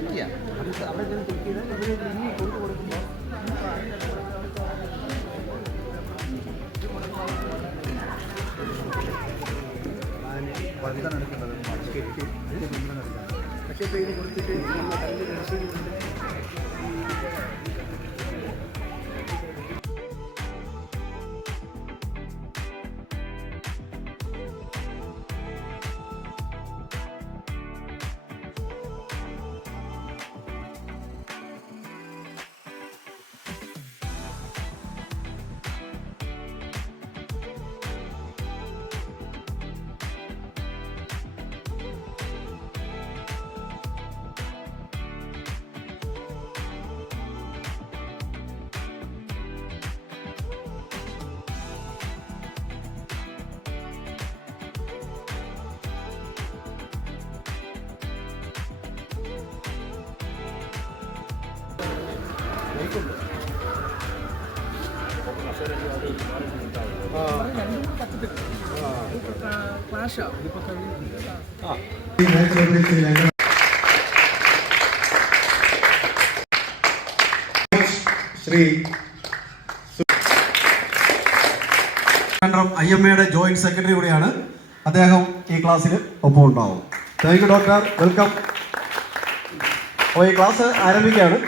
Check ചെയ്യാം. അത് അവിടെ ചെന്ന് ചെക്ക് ചെയ്താൽ ഇവർ ഇനി കൊടുക്കുമ്പോൾ വലുതാണ് എടുക്കേണ്ടത്. പക്ഷേ ഇപ്പോൾ ഇത് കൊടുത്തിട്ട് നമ്മൾ കല്ല് രസീത് കൊണ്ട് ശ്രീ IMA ജോയിന്റ് സെക്രട്ടറി കൂടിയാണ്. അദ്ദേഹം ഈ ക്ലാസ്സിൽ ഒപ്പം ഉണ്ടാവും. Thank you doctor, welcome. അപ്പോൾ ഈ ക്ലാസ് ആരംഭിക്കുകയാണ്.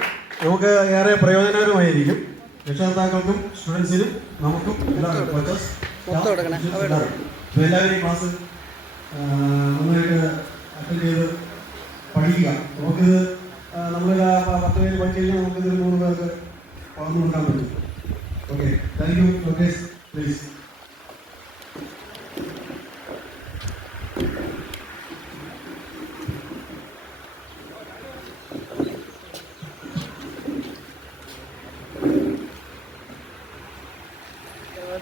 നമുക്ക് ഏറെ പ്രയോജനകരമായിരിക്കും. രക്ഷകർത്താക്കൾക്കും സ്റ്റുഡൻസിനും നമുക്കും എല്ലാവരും ഈ ക്ലാസ് നന്നായിട്ട് അറ്റൻഡ് ചെയ്ത് പഠിക്കുക. നമുക്കിത് നമ്മളിത് 10 പേര് പഠിച്ചു കഴിഞ്ഞാൽ നമുക്കിത് 100 പേർക്ക് പകർന്നു കൊടുക്കാൻ പറ്റും. Okay, thank you Lokesh, please.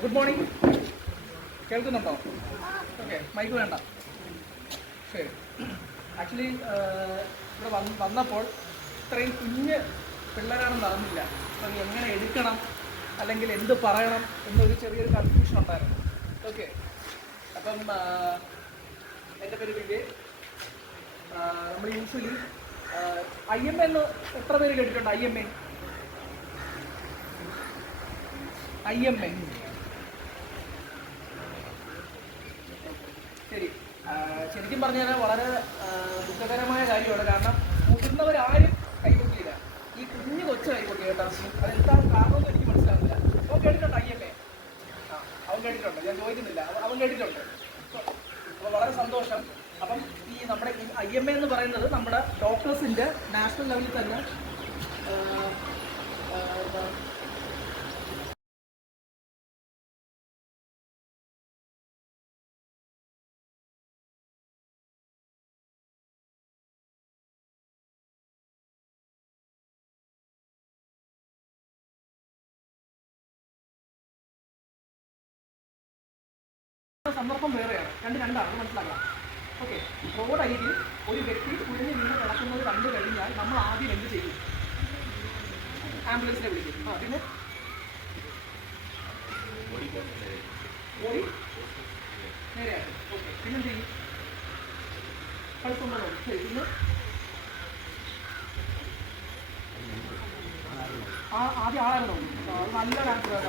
Good morning. കേൾക്കുന്നുണ്ടോ? ഓക്കെ, മൈക്ക് വേണ്ട. ശരി. ആക്ച്വലി ഇവിടെ വന്നപ്പോൾ ഇത്രയും കുഞ്ഞ് പിള്ളേരാണെന്ന് അറിഞ്ഞില്ല. അപ്പം എങ്ങനെ എടുക്കണം അല്ലെങ്കിൽ എന്ത് പറയണം എന്നൊരു ചെറിയൊരു കൺഫ്യൂഷൻ ഉണ്ടായിരുന്നു. ഓക്കെ, അപ്പം എൻ്റെ പേര് വിജയ്. നമ്മൾ യൂഷ്വലി IMA എന്ന് എത്ര പേര് കേട്ടിട്ടുണ്ട്? IMA ശരി. ശരിക്കും പറഞ്ഞാൽ വളരെ ദുഃഖകരമായ കാര്യമാണ്. കാരണം മുതിർന്നവരാരും കൈകൊട്ടിയില്ല, ഈ കുഞ്ഞു കൊച്ചു കൈകൊട്ടി കേട്ടോ. അതെന്താണ് കാരണമെന്ന് എനിക്ക് മനസ്സിലാകുന്നില്ല. അവൻ കേട്ടിട്ടുണ്ട് IMA? അവൻ കേട്ടിട്ടുണ്ട്, ഞാൻ ചോദിക്കുന്നില്ല, അവൻ കേട്ടിട്ടുണ്ട്. അപ്പോൾ വളരെ സന്തോഷം. അപ്പം ഈ നമ്മുടെ IMA എന്ന് പറയുന്നത് നമ്മുടെ ഡോക്ടേഴ്സിൻ്റെ നാഷണൽ ലെവലിൽ തന്നെ സന്ദർഭം വേറെയാണ്. രണ്ടാണ് മനസ്സിലാക്കാം. ഓക്കെ, റോഡ് അരികിൽ ഒരു വ്യക്തി കുഴിഞ്ഞ് വീണ് കിടക്കുന്നത് കണ്ടു കഴിഞ്ഞാൽ നമ്മൾ ആദ്യം എന്ത് ചെയ്യും? ആംബുലൻസിനെ വിളിക്കും. പിന്നെ ഓടി നേരെയാക്കും. ഓക്കെ, പിന്നെന്ത് ചെയ്യും? കളിക്കൊണ്ടോ? ശരി. പിന്നെ ആദ്യം ആളായിരുന്നു. നല്ലൊരു ആൻസർ,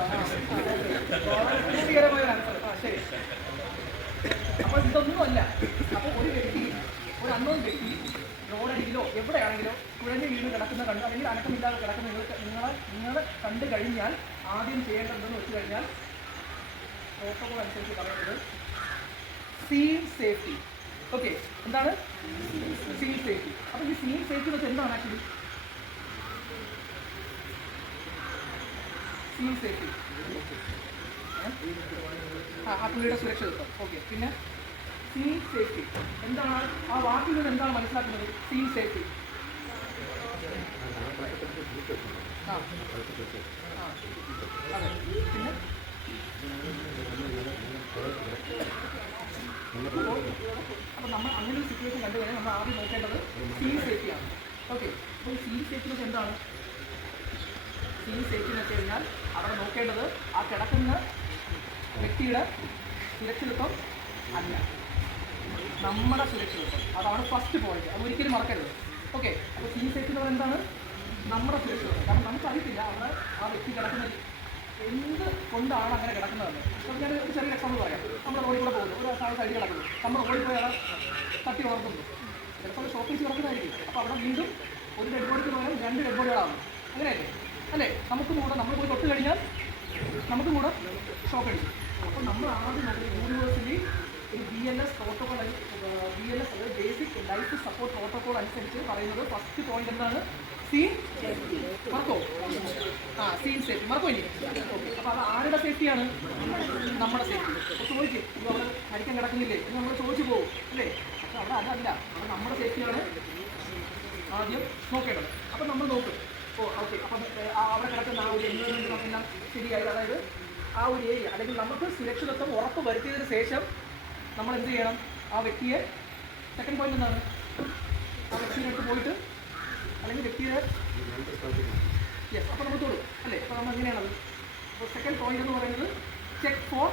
ഭീകരമായ ആൻസർ. ശരി. അപ്പോൾ ഇതൊന്നുമല്ല. അപ്പോൾ ഒരു വ്യക്തി, ഒരു അന്നോൺ വ്യക്തി റോഡരികിലോ എവിടെയാണെങ്കിലോ കുഴഞ്ഞ് വീണ് കിടക്കുന്ന കണ്ട് അല്ലെങ്കിൽ അനക്കമില്ലാതെ കിടക്കുന്ന നിങ്ങൾ കണ്ടു കഴിഞ്ഞാൽ ആദ്യം ചെയ്യേണ്ടതെന്ന് വെച്ച് കഴിഞ്ഞാൽ പ്രോട്ടോകോൾ അനുസരിച്ച് പറയുന്നത് സീൻ സേഫ്റ്റി. ഓക്കെ, എന്താണ് സീൻ സേഫ്റ്റി? അപ്പോൾ ഈ സീൻ സേഫ്റ്റി എന്ന് വെച്ചാൽ എന്താണ് ആക്ച്വലി? സീൻ സേഫ്റ്റി ആ പുള്ളിയുടെ സുരക്ഷിതത്വം. ഓക്കെ, പിന്നെ സീൻ സേഫ്റ്റി എന്താണ്? ആ വാക്കിൽ നിന്ന് എന്താണ് മനസ്സിലാക്കുന്നത്? സീൻ സേഫ്റ്റി അതെ. പിന്നെ അപ്പോൾ നമ്മൾ അങ്ങനെ ഒരു സിറ്റുവേഷൻ കണ്ടു കഴിഞ്ഞാൽ നമ്മൾ ആദ്യം നോക്കേണ്ടത് സീൻ സേഫ്റ്റിയാണ്. ഓക്കെ, അപ്പോൾ സീൻ സേഫ്റ്റി എന്താണ്? സീൻ സേഫ്റ്റി എന്ന് വെച്ച് കഴിഞ്ഞാൽ അവിടെ നോക്കേണ്ടത് ആ കിടക്കുന്ന വ്യക്തിയുടെ സുരക്ഷിതത്വം അല്ല, നമ്മുടെ സുരക്ഷിതത്വം. അതാണ് ഫസ്റ്റ് പോയിന്റ്. അത് ഒരിക്കലും മറക്കരുത്. ഓക്കെ, അപ്പോൾ സീൻ സേഫ്റ്റി എന്ന് പറയുന്നത് എന്താണ്? നമ്മുടെ സുരക്ഷ. കാരണം നമുക്കറിയത്തില്ല അവിടെ ആ വ്യക്തി കിടക്കുന്ന എന്ത് കൊണ്ടാണ് അങ്ങനെ കിടക്കുന്നതെന്ന്. അപ്പോൾ ഞാൻ ഒരു ചെറിയ എക്സാമ്പിൾ പറയാം. നമ്മുടെ റോഡിൽ കൂടെ പോകുന്നു, ഒരു സൈഡിൽ കിടക്കുന്നു, നമ്മൾ റോഡിൽ പോയി അവിടെ തട്ടി ഉണർത്തുന്നു, ചിലപ്പോൾ ഷോപ്പീസ് കിടക്കുന്നതായിരിക്കും. അപ്പോൾ അവിടെ വീണ്ടും ഒരു ഡെഡ് ബോഡിക്ക് പകരം 2 ഡെഡ് ബോഡികളാണ്. അങ്ങനെയല്ലേ? അല്ലേ? നമുക്കും കൂടെ നമ്മൾ പോയി തൊട്ട് കഴിഞ്ഞാൽ നമുക്കും കൂടെ ഷോക്ക് അടിക്കും. അപ്പോൾ നമ്മൾ ആദ്യം നമ്മൾ യൂണിവേഴ്സിറ്റി ഒരു BLS പ്രോട്ടോകോൾ, BLS അതായത് ബേസിക് ലൈഫ് സപ്പോർട്ട് പ്രോട്ടോകോൾ അനുസരിച്ച് പറയുന്നത് ഫസ്റ്റ് പോയിന്റ് എന്താണ്? സീൻ മറക്കോ? സീൻ സേഫ്റ്റി മറക്കോ ഇനി? ഓക്കെ, അപ്പോൾ അത് ആരുടെ സേഫ്റ്റിയാണ്? നമ്മുടെ സേഫ്റ്റി. അപ്പോൾ ചോദിക്കും, ഇത് അവിടെ മരിക്കാൻ കിടക്കുന്നില്ലേ എന്ന് നമ്മൾ ചോദിച്ചു പോകും അല്ലേ? പക്ഷെ അവിടെ അതല്ല, അപ്പോൾ നമ്മുടെ സേഫ്റ്റിയാണ് ആദ്യം നോക്കേണ്ടത്. അപ്പം നമ്മൾ നോക്കും, ഓക്കെ, അപ്പം അവിടെ കിടക്കുന്ന ആ ഒരു എൻവയോൺമെൻറ്റ് എല്ലാം ശരിയായി, അതായത് ആ ഒരു ഏരിയ അല്ലെങ്കിൽ നമുക്ക് സുരക്ഷിതത്വം ഉറപ്പ് വരുത്തിയതിന് ശേഷം നമ്മൾ എന്ത് ചെയ്യണം? ആ വ്യക്തിയെ, സെക്കൻഡ് പോയിന്റ് എന്താണ്? ആ വ്യക്തിയുടെ അടുത്ത് പോയിട്ട് അല്ലെങ്കിൽ വ്യക്തിയുടെ യെസ്, അപ്പോൾ നമ്മൾ തൊടും അല്ലേ? അപ്പോൾ നമ്മൾ എങ്ങനെയാണത്? അപ്പോൾ സെക്കൻഡ് പോയിന്റ് എന്ന് പറയുന്നത് ചെക്ക് ഫോർ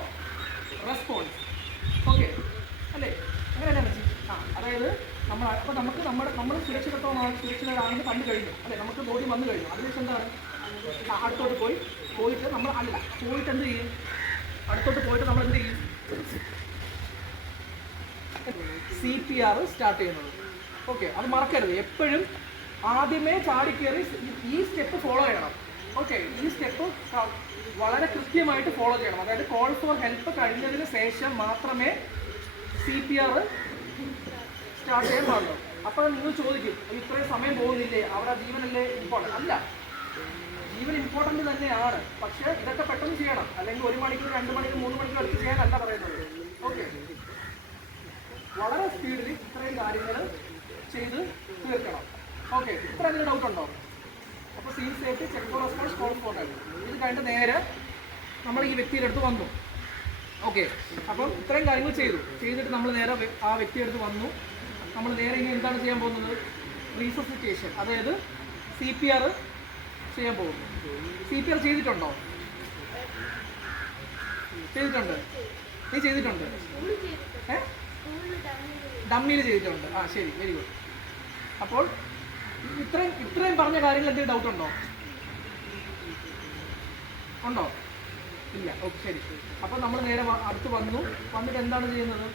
റെസ്പോൺസ്. ഓക്കെ അല്ലേ? അങ്ങനെയല്ലേ മച്ചി? അതായത് അപ്പോൾ നമ്മൾ സുരക്ഷിതരാണെന്ന് കണ്ടു കഴിഞ്ഞു അല്ലേ? നമുക്ക് ബോഡി വന്നു കഴിഞ്ഞു. അതിനുശേഷം എന്താണ്? അടുത്തോട്ട് പോയിട്ട് നമ്മൾ പോയിട്ട് എന്ത് ചെയ്യും? അടുത്തോട്ട് പോയിട്ട് നമ്മൾ എന്ത് ചെയ്യും? CPR സ്റ്റാർട്ട് ചെയ്യുന്നത്. ഓക്കെ, അത് മറക്കരുത്. എപ്പോഴും ആദ്യമേ ചാടിക്കയറി ഈ സ്റ്റെപ്പ് ഫോളോ ചെയ്യണം. ഓക്കെ, ഈ സ്റ്റെപ്പ് വളരെ കൃത്യമായിട്ട് ഫോളോ ചെയ്യണം. അതായത് കോൾ ഫോർ ഹെൽപ്പ് കഴിഞ്ഞതിന് ശേഷം മാത്രമേ CPR സ്റ്റാർട്ട് ചെയ്യാൻ പാടുള്ളൂ. അപ്പോൾ നിങ്ങൾ ചോദിക്കും, ഇത്രയും സമയം പോകുന്നില്ലേ, അവിടെ ജീവനല്ലേ ഇമ്പോർട്ടൻ്റ്? അല്ല, ജീവൻ ഇമ്പോർട്ടൻ്റ് തന്നെയാണ്. പക്ഷേ ഇതൊക്കെ പെട്ടെന്ന് ചെയ്യണം. അല്ലെങ്കിൽ 1 മണിക്കൂർ 2 മണിക്കൂർ 3 മണിക്കൂർ എടുത്ത് ചെയ്യാനല്ല പറയുന്നത്. ഓക്കെ, വളരെ സ്പീഡിൽ ഇത്രയും കാര്യങ്ങൾ ചെയ്ത് തീർക്കണം. ഓക്കെ, ഇത്ര എന്തെങ്കിലും ഡൗട്ട് ഉണ്ടോ? അപ്പോൾ scene safety, check for response, call for help, ഇത് കഴിഞ്ഞിട്ട് നേരെ നമ്മൾ ഈ വ്യക്തിയുടെ അടുത്ത് വന്നു. ഓക്കെ, അപ്പം ഇത്രയും കാര്യങ്ങൾ ചെയ്തിട്ട് നമ്മൾ നേരെ ആ വ്യക്തിയുടെ അടുത്ത് വന്നു. നമ്മൾ നേരെ ഇനി എന്താണ് ചെയ്യാൻ പോകുന്നത്? റീസസിറ്റേഷൻ, അതായത് CPR ചെയ്യാൻ പോകുന്നു. CPR ചെയ്തിട്ടുണ്ടോ? ചെയ്തിട്ടുണ്ട്. നീ ചെയ്തിട്ടുണ്ട്? ഡമ്മിയിൽ ചെയ്തിട്ടുണ്ട്. ശരി, വെരി ഗുഡ്. അപ്പോൾ ഇത്രയും പറഞ്ഞ കാര്യങ്ങൾ എന്തെങ്കിലും ഡൗട്ട് ഉണ്ടോ? ഇല്ല. ഓക്കെ, ശരി. അപ്പോൾ നമ്മൾ നേരെ അടുത്ത് വന്നിട്ട് എന്താണ് ചെയ്യുന്നത്?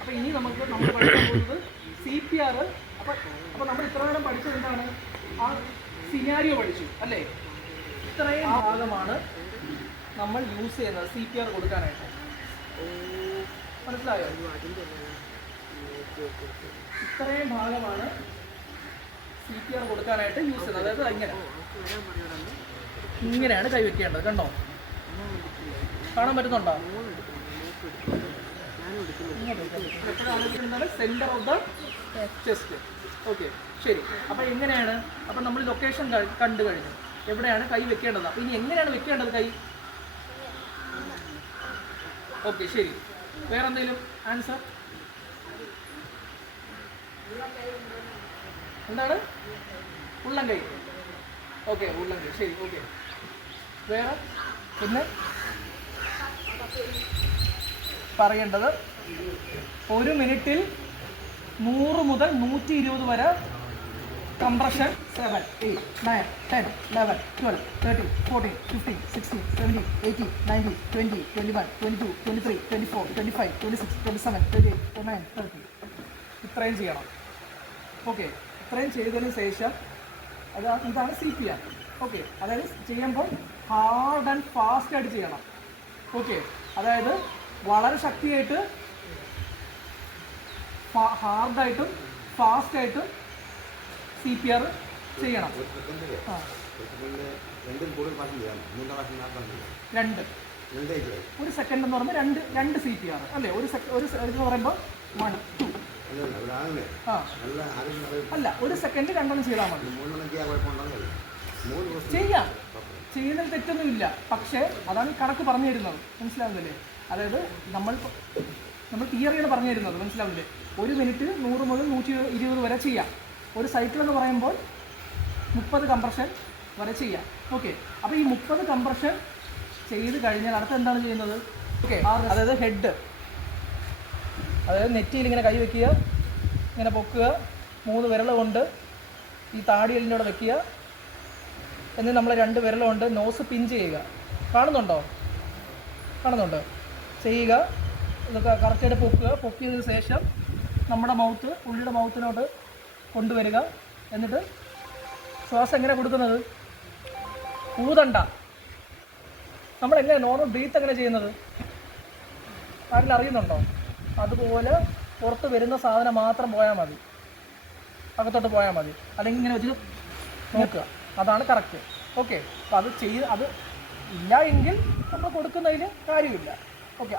അപ്പോൾ ഇനി നമ്മൾ പഠിക്കാൻ പോകുന്നത് CPR. അപ്പോൾ നമ്മൾ ഇത്ര നേരം പഠിച്ചത് എന്താണ്? ആ സിനാരിയോ പഠിച്ചു അല്ലേ? ഇത്രയും ഭാഗമാണ് നമ്മൾ യൂസ് ചെയ്യുന്നത് CPR കൊടുക്കാനായിട്ട്. മനസ്സിലായോ? ഇത്രയും ഭാഗമാണ് CPR കൊടുക്കാനായിട്ട് യൂസ് ചെയ്യുന്നത്. അതായത് ഇങ്ങനെയാണ് കൈവയ്ക്കേണ്ടത്. കണ്ടോ? കാണാൻ പറ്റുന്നുണ്ടോ? എപ്പോഴാണ് centre of the chest. Okay, ശരി. അപ്പോൾ എങ്ങനെയാണ്? അപ്പം നമ്മൾ ലൊക്കേഷൻ കണ്ടു കഴിഞ്ഞു, എവിടെയാണ് കൈ വെക്കേണ്ടത്. അപ്പോൾ ഇനി എങ്ങനെയാണ് വെക്കേണ്ടത് കൈ? ഓക്കെ, ശരി. വേറെ എന്തെങ്കിലും ആൻസർ? എന്താണ്? ഉള്ളം കൈ. ഓക്കെ, ഉള്ളം കൈ. ശരി, ഓക്കെ. വേറെ പിന്നെ പറയേണ്ടത് 1 മിനിറ്റിൽ 100 മുതൽ 120 വരെ കംപ്രഷൻ. 7, 8, 9, 10, 11, 12, 13, 14, 15, 16, 17, 18, 19, 20, 21, 22, 23, 24, 25, 26, 27, 28, 29, 30. ഇത്രയും ചെയ്യണം. ഓക്കെ, ഇത്രയും ചെയ്തതിന് ശേഷം ഇതാണ് CPR. ഓക്കെ, അതായത് ചെയ്യുമ്പോൾ ഹാർഡ് ആൻഡ് ഫാസ്റ്റ് ആയിട്ട് ചെയ്യണം. ഓക്കെ, അതായത് വളരെ ശക്തിയായിട്ട്, ഹാർഡായിട്ടും ഫാസ്റ്റായിട്ടും CPR ചെയ്യണം. 2 1 സെക്കൻഡ് എന്ന് പറയുമ്പോൾ 2 CPR അല്ലേ? ഒരു എന്ന് പറയുമ്പോൾ 1, 2. അല്ല, 1 സെക്കൻഡ് 2 ചെയ്താൽ മതി. ചെയ്യാം, ചെയ്യുന്നതിൽ തെറ്റൊന്നുമില്ല. പക്ഷേ അതാണ് കണക്ക് പറഞ്ഞു തരുന്നത്. മനസ്സിലാവുന്നില്ലേ? അതായത് നമ്മൾ തിയറിയാണ് പറഞ്ഞു തരുന്നത്. മനസ്സിലാവില്ലേ? 1 മിനിറ്റ് 100 മുതൽ 120 വരെ ചെയ്യാം. ഒരു സൈക്കിൾ എന്ന് പറയുമ്പോൾ 30 കംപ്രഷൻ വരെ ചെയ്യാം. ഓക്കെ, അപ്പോൾ ഈ 30 കംപ്രഷൻ ചെയ്ത് കഴിഞ്ഞാൽ അടുത്ത് എന്താണ് ചെയ്യുന്നത്? ഓക്കെ, അതായത് ഹെഡ്, അതായത് നെറ്റിയിൽ ഇങ്ങനെ കൈ വയ്ക്കുക, ഇങ്ങനെ പൊക്കുക, 3 വിരൽ കൊണ്ട് ഈ താടിയെല്ലിൻ്റെ അവിടെ വെക്കുക. എന്നിട്ട് നമ്മൾ 2 വിരൽ കൊണ്ട് നോസ് പിൻ ചെയ്യുക. കാണുന്നുണ്ടോ? കാണുന്നുണ്ട്. ചെയ്യുക. ഇതൊക്കെ കറക്റ്റായിട്ട് പൊക്കുക. പൊക്കിയതിന് ശേഷം നമ്മുടെ പുള്ളിയുടെ മൗത്തിനോട്ട് കൊണ്ടുവരിക. എന്നിട്ട് ശ്വാസം എങ്ങനെ കൊടുക്കുന്നത്? ഊതണ്ട. നമ്മളെങ്ങനെ നോർമൽ ബ്രീത്ത് എങ്ങനെ ചെയ്യുന്നത്? ആരെങ്കിലും അറിയുന്നുണ്ടോ? അതുപോലെ പുറത്ത് വരുന്ന സാധനം മാത്രം പോയാൽ മതി, അകത്തോട്ട് പോയാൽ മതി. അല്ലെങ്കിൽ ഇങ്ങനെ വെച്ച് നോക്കുക. അതാണ് കറക്റ്റ്. ഓക്കെ. അപ്പോൾ അത് ഇല്ല എങ്കിൽ നമ്മൾ കൊടുക്കുന്നതിൽ കാര്യമില്ല. ഓക്കെ.